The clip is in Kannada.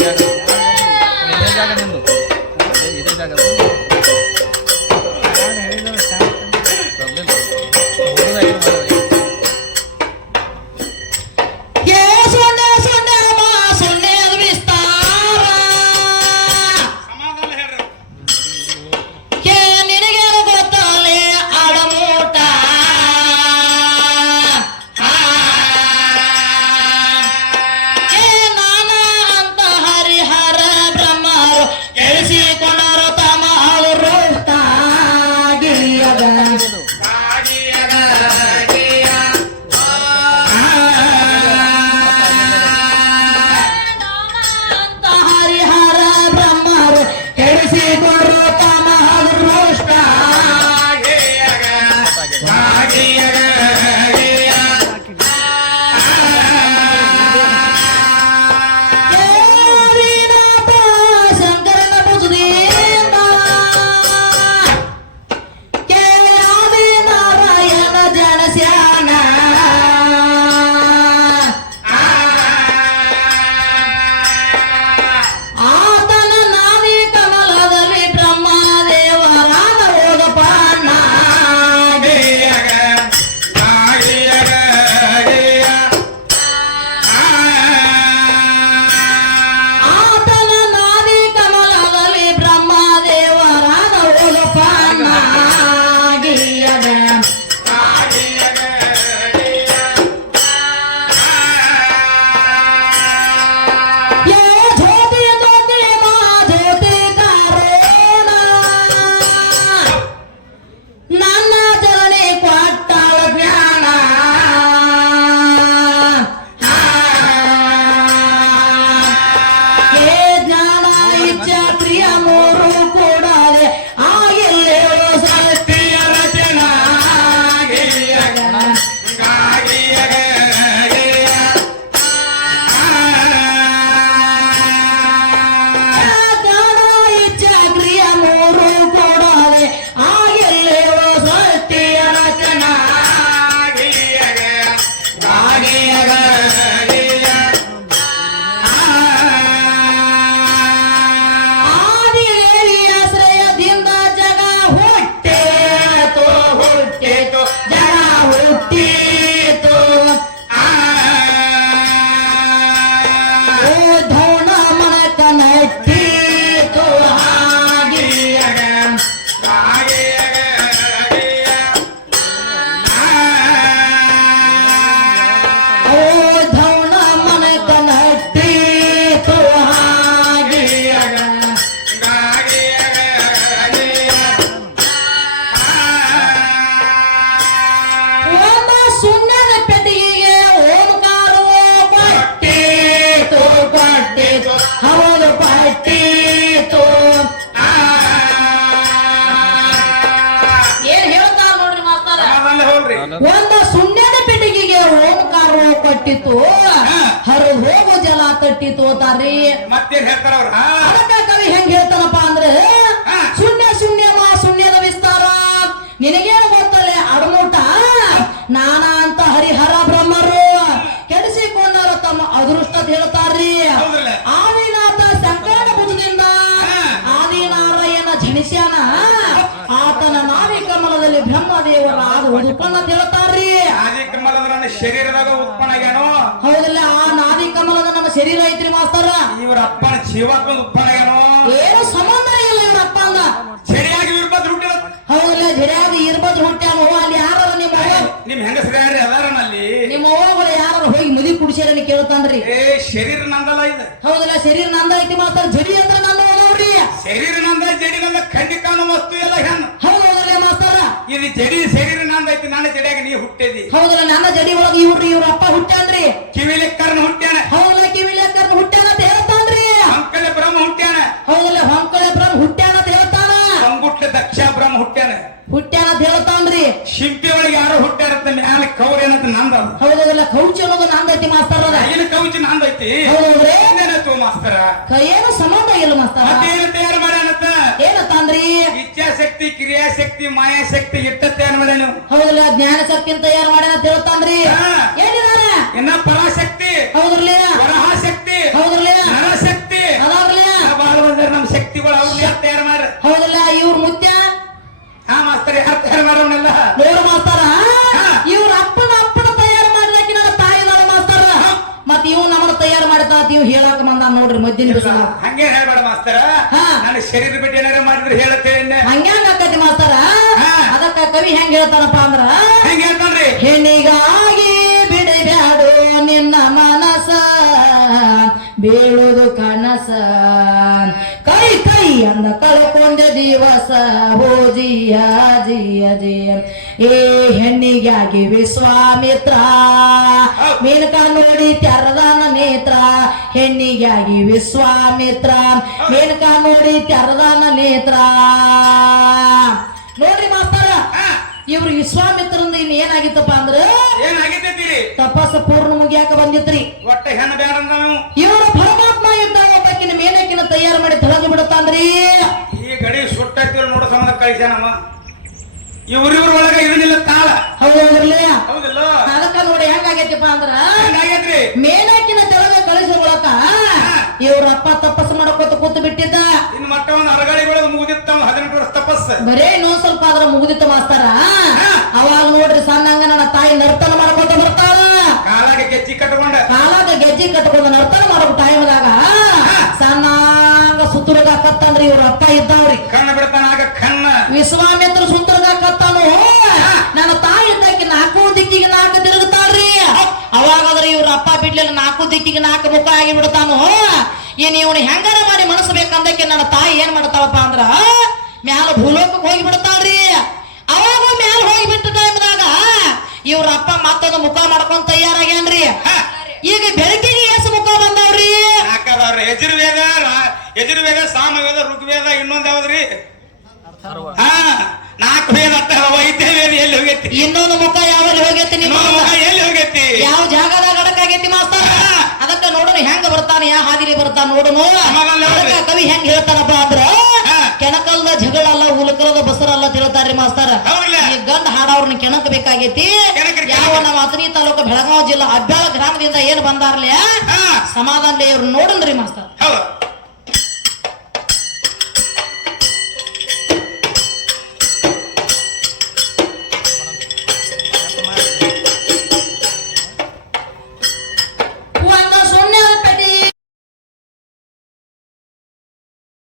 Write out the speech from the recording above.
జాగ్రత్త ఇదే జాగ్రత్త Thank you. ತೋತಾರ್ರಿ ಮತ್ತೆ ಹೇಳ್ತಾರ ಕವಿ ಹೆಂಗ್ ಹೇಳ್ತಾರಪ್ಪ ಅಂದ್ರೆ ಶೂನ್ಯ ಶೂನ್ಯ ಮಾ ಶೂನ್ಯದ ವಿಸ್ತಾರ ನಿನಗೇನು ಗೊತ್ತಲೆ ಅಡಮೂಟ ನಾನಾ ಅಂತ ಹರಿಹರ ಬ್ರಹ್ಮರು ಕೆಡಿಸಿಕೊಂಡರ ತಮ್ಮ ಅದೃಷ್ಟ ಹೇಳ್ತಾರ್ರಿ ಆದಿನಾಥ ಸಂಕಟ ಭುಜದಿಂದ ಆದಿನಾರಾಯಣ ಜನಿಸ್ಯಾನ ಆತನ ನಾವಿ ಕಮಲದಲ್ಲಿ ಬ್ರಹ್ಮದೇವರ ಆಗ ಉತ್ಪನ್ನ ಹೇಳ್ತಾರ್ರಿ ಆದಿ ಕಮಲ ಶರೀರದಾಗ ಉತ್ಪನ್ನ ಅಡ್ಡಿನ ಐತ್ರಿ ಮಾಸ್ತರ ಇವ್ರ ಅಪ್ಪನ ಜೀವಕ್ಕೆ ಒಂದು ಏನೋ ಏನು ಸಂಬಂಧ ಇಲ್ಲ ಇವ್ರ ಅಪ್ಪ ಅಂದ ಸರಿಯಾಗಿ ಇರ್ಬೋದು ರೂಟಿ ಹೌದಲ್ಲ ಸರಿಯಾಗಿ ಇರ್ಬೋದು ರೂಟಿ ಅವ ಅಲ್ಲಿ ಯಾರ ನಿಮ್ಮ ನಿಮ್ ಹೆಂಗಸ್ರ ಯಾರು ಅದಾರನ ಅಲ್ಲಿ ನಿಮ್ಮ ಅವ್ವಗಳು ಯಾರು ಹೋಗಿ ಮುದಿ ಕುಡಿಸ್ಯಾರ ಕೇಳ್ತಾನ್ರಿ ಏ ಶರೀರ ನಂದಲ್ಲ ಇದು ಹೌದಲ್ಲ ಶರೀರ ನಂದ ಐತಿ ಮಾಸ್ತರ ಜಡಿ ಅಂದ್ರ ನಂದ ನೋಡ್ರಿ ಶರೀರ ನಂದ ಜಡಿ ನಂದ ಖಂಡಿತ ವಸ್ತು ಎಲ್ಲ ಹೆಣ್ಣು ಇಲ್ಲಿ ಜಡಿ ಶರೀರ ನಂದೈತಿ ನಾನು ಜಡಿಯಾಗಿ ನೀ ಹುಟ್ಟಿದ್ದಿ ಹೌದಲ್ಲ ನನ್ನ ಜಡಿ ಒಳಗೆ ಇವ್ರಿ ಇವ್ರ ಅಪ್ಪ ಹುಟ್ಟಾನ್ರಿ ಕಿವಿಲಿ ಕರ್ನ ಹುಟ್ಟ್ಯಾನ ಹೌದಲ್ಲ ಕಿವಿಲಿ ಕರ್ನ ಹುಟ್ಟ್ಯಾನ ಅಂತ ಹೇಳ್ತಾನ್ರಿ ಹೊಂಕಲೆ ಬ್ರಹ್ಮ ಹುಟ್ಟ್ಯಾನ ಹೌದಲ್ಲ ಹೊಂಕಲೆ ಬ್ರಹ್ಮ ಹುಟ್ಟ್ಯಾನ ಅಂತ ಹೇಳ್ತಾನ ಸಂಗುಟ್ಟ ದಕ್ಷ ಬ್ರಹ್ಮ ಹುಟ್ಟ್ಯಾನ ಹುಟ್ಟ್ಯಾನ ಅಂತ ಹೇಳ್ತಾನ್ರಿ ಶಿಂಪಿ ಒಳಗೆ ಯಾರೋ ಹುಟ್ಟ್ಯಾರಂತ ಮ್ಯಾಲೆ ಕೌರ ಏನಂತ ನಂದ ಹೌದಲ್ಲ ಕೌಚಿ ಅನ್ನೋದು ನಂದೈತಿ ಮಾಸ್ತರ ಅದ ಕೌಚಿ ನಂದೈತಿ ಹೌದ್ರಿ ತೋ ಮಾಸ್ತರ ಏನು ಸಂಬಂಧ ಇಲ್ಲ ಮಾಸ್ತರ ಮತ್ತೆ ಏನು ತಯಾರು ಏನಂತ ಅಂದ್ರಿ ಇಚ್ಛಾಶಕ್ತಿ ಕ್ರಿಯಾಶಕ್ತಿ ಮಾಯಾಶಕ್ತಿ ಇರ್ತತೆ ಅನ್ಮೇಲೆ ನೀವು ಹೌದಲ್ಲ ಜ್ಞಾನ ಶಕ್ತಿ ತಯಾರು ಮಾಡ್ಯಾನ ಅಂತ ಹೇಳ್ತಾನ್ರಿ ಏನಿದಾರ ಇನ್ನ ಪರಾಶಕ್ತಿ ಹೌದ್ರಲ್ಲ ವರಹಾಶಕ್ತಿ ಹೌದ್ರಲ್ಲ ನರಶಕ್ತಿ ಅದಾವ್ರಲ್ಲ ಬಹಳ ಬಂದ್ರೆ ನಮ್ ಶಕ್ತಿಗಳು ಅವ್ರಲ್ಲ ತಯಾರು ಮಾಡ್ರಿ ಹೌದಲ್ಲ ಇವ್ರ ಮುತ್ಯ ಹಾ ಮಾಸ್ತರ್ ಯಾರು ತಯಾರು ಮಾಡೋನೆಲ್ಲ ನೋಡು ಮಾಸ್ತಾರ ಇವ್ರ ಅಪ್ಪನ ಅಪ್ಪನ ತಯಾರು ಮಾಡ್ಲಾಕಿ ನನ್ನ ತಾಯಿ ನಾನು ಮಾಸ್ತಾರ ಮತ್ತೆ ಇವ್ ನಮ್ಮನ್ನ ತಯಾರು ಮಾಡ್ತಾ ಇವ್ ಹೇಳಕ್ ಬಂದ ನೋಡ್ರಿ ಮಧ್ಯ ಹಂಗೆ ಹೇಳ್ಬೇಡ ಮಾಸ್ತರ ಹಾ ನಾನು ಶರೀರ ಬಿಟ್ಟು ಏನಾರ ಮಾಡಿದ್ರೆ ಹೇಳುತ್ತೇನೆ ಹಂಗ್ಯಾಂಗ ಆಕತಿ ಅದಕ್ಕ ಕವಿ ಹೆಂಗ್ ಹೇಳ್ತಾರಪ್ಪ ಅಂದ್ರ ಹೆಂಗ್ ಹೇಳ್ತಾನ್ರಿ ಹೆಣ್ಣಿಗಾಗಿ ಬಿಡಬ್ಯಾಡು ನಿನ್ನ ಮನಸ ಬೀಳುದು ಕನಸ ಕೈ ಕೈ ಅಂದ ಕಳ್ಕೊಂಡ ದಿವಸ ಹೋ ಜಿಯ ಜಿಯ ಜಿಯ ಏ ಹೆಣ್ಣಿಗಾಗಿ ಸ್ವಾಮಿತ್ರ ಮೇನಕ ನೋಡಿ ತೆರದಾನ ನೇತ್ರ ಹೆಣ್ಣಿಗಾಗಿ ವಿಶ್ವಾಮಿತ್ರ ಮೇನಕ ನೋಡಿ ತೆರದಾನ ನೇತ್ರ ನೋಡ್ರಿ ಮಾಸ್ತರ ಇವ್ರು ವಿಶ್ವಾಮಿತ್ರ ಇನ್ ಏನಾಗಿತ್ತಪ್ಪ ಅಂದ್ರೆ ತಪಾಸ ಪೂರ್ಣ ಮುಗಿಯಾಕ ಬಂದಿತ್ರಿ ಒಟ್ಟ ಇವರು ಪರಮಾತ್ಮ ಇದ್ದಾಗ ಒಬ್ಬಕಿನ ಮೇನಕಿನ ತಯಾರು ಮಾಡಿ ತೊಳಗಿ ಬಿಡುತ್ತಾನ್ರಿ ಈ ಗಡಿ ಸುಟ್ಟ ನೋಡ ಸಮ ಇವರಿವ್ರ ಒಳಗ ಇದನ್ನೆಲ್ಲ ತಾಳ ಹೌದ್ರಲ್ಲ ಹೌದಲ್ಲ ಅದಕ್ಕ ನೋಡಿ ಹೆಂಗಾಗೈತಿಪ್ಪ ಅಂದ್ರ ಹೆಂಗಾಗೈತ್ರಿ ಮೇಲಕ್ಕಿನ ತೆಳಗ ಕಳಿಸಿ ಇವ್ರ ಅಪ್ಪ ತಪಸ್ ಮಾಡಕೋತ ಕೂತು ಬಿಟ್ಟಿದ್ದ ಇನ್ ಮಟ್ಟ ಒಂದ್ ಅರಗಳಿಗೊಳಗ ಮುಗಿದಿತ್ತ ಹದಿನೆಂಟು ವರ್ಷ ತಪಸ್ ಬರೇ ಇನ್ನೊಂದ್ ಸ್ವಲ್ಪ ಆದ್ರ ಮುಗಿದಿತ್ತ ಮಾಸ್ತಾರ ಅವಾಗ ನೋಡ್ರಿ ಸಣ್ಣಂಗ ನನ್ನ ತಾಯಿ ನರ್ತನ ಮಾಡ್ಕೋತ ಬರ್ತಾಳ ಕಾಲಾಗ ಗೆಜ್ಜಿ ಕಟ್ಕೊಂಡ ಕಾಲಾಗ ಗೆಜ್ಜಿ ಕಟ್ಕೊಂಡ ನರ್ತನ ಮಾಡೋ ಟೈಮ್ದಾಗ ಸಣ್ಣಂಗ ಸುತ್ತುರಗ ಕತ್ತಂದ್ರ ಇವ್ರ ಅಪ್ಪ ಇದ್ದಾವ್ರಿ ಕಣ್ಣ ಬಿಡ್ತಾನ ಆಗ ಕಣ್ಣ ವಿಶ್ವಾಮಿತ್ರ ಸುತ್ತುರಗ ಇರ್ಲಿಲ್ಲ ನಾಲ್ಕು ದಿಕ್ಕಿಗೆ ನಾಲ್ಕು ಮುಖ ಆಗಿ ಬಿಡ್ತಾನು ಏನ್ ಹೆಂಗಾರ ಮಾಡಿ ಮನಸ್ಸು ಬೇಕಂದಕ್ಕೆ ನನ್ನ ತಾಯಿ ಏನ್ ಮಾಡ್ತಾಳಪ್ಪ ಅಂದ್ರ ಮ್ಯಾಲ ಭೂಲೋಕಕ್ಕೆ ಹೋಗಿ ಬಿಡ್ತಾಳ್ರಿ ಅವಾಗ ಮ್ಯಾಲ ಹೋಗಿ ಬಿಟ್ಟ ಟೈಮ್ದಾಗ ಇವ್ರ ಅಪ್ಪ ಮತ್ತೊಂದು ಮುಖ ಮಾಡ್ಕೊಂಡ್ ತಯಾರಾಗ್ಯಾನ್ರಿ ಈಗ ಬೆಳಕಿಗೆ ಎಸ್ ಮುಖ ಬಂದವ್ರಿ ಹಾಕದವ್ರಿ ಯಜುರ್ವೇದ ಯಜುರ್ವೇದ ಸಾಮವೇದ ಋಗ್ವೇದ ಇನ್ನೊಂದ್ ಯಾವ್ದ್ರಿ ಹಾ ನಾಲ್ಕು ವೇದ ಅಂತ ಎಲ್ಲಿ ಹೋಗೈತಿ ಇನ್ನೊಂದು ಮುಖ ಯಾವಲ್ಲಿ ಹೋಗೈತಿ ನಿಮ್ಮ ಎಲ್ಲಿ ಹೋಗೈತಿ ಯಾವ ಜಾಗದಾಗ ಅಡಕಾಗೈತಿ ಮಾಸ್ತರ ಅದಕ್ಕ ನೋಡೋಣ ಹೆಂಗ ಬರ್ತಾನೆ ಯಾವ ಹಾದಿಲಿ ಬರ್ತಾನ ನೋಡೋಣ ಕವಿ ಹೆಂಗ್ ಹೇಳ್ತಾನಪ್ಪ ಅಂದ್ರ ಕೆಣಕಲ್ದ ಜಗಳ ಅಲ್ಲ ಉಲಕಲದ ಬಸರ ಅಲ್ಲ ತಿಳ್ತಾರ್ರಿ ಮಾಸ್ತರ ಈ ಗಂಡ ಹಾಡವ್ರನ್ನ ಕೆಣಕ ಬೇಕಾಗೈತಿ ಯಾವ ನಮ್ಮ ಅತನಿ ತಾಲೂಕು ಬೆಳಗಾವಿ ಜಿಲ್ಲಾ ಅಬ್ಬ್ಯಾಳ ಗ್ರಾಮದಿಂದ ಏನ್ ಬಂದಾರ್ಲಿ ಸಮಾಧಾನ ಇವ್ರು ನೋಡನ್ರಿ ಮಾಸ್ತರ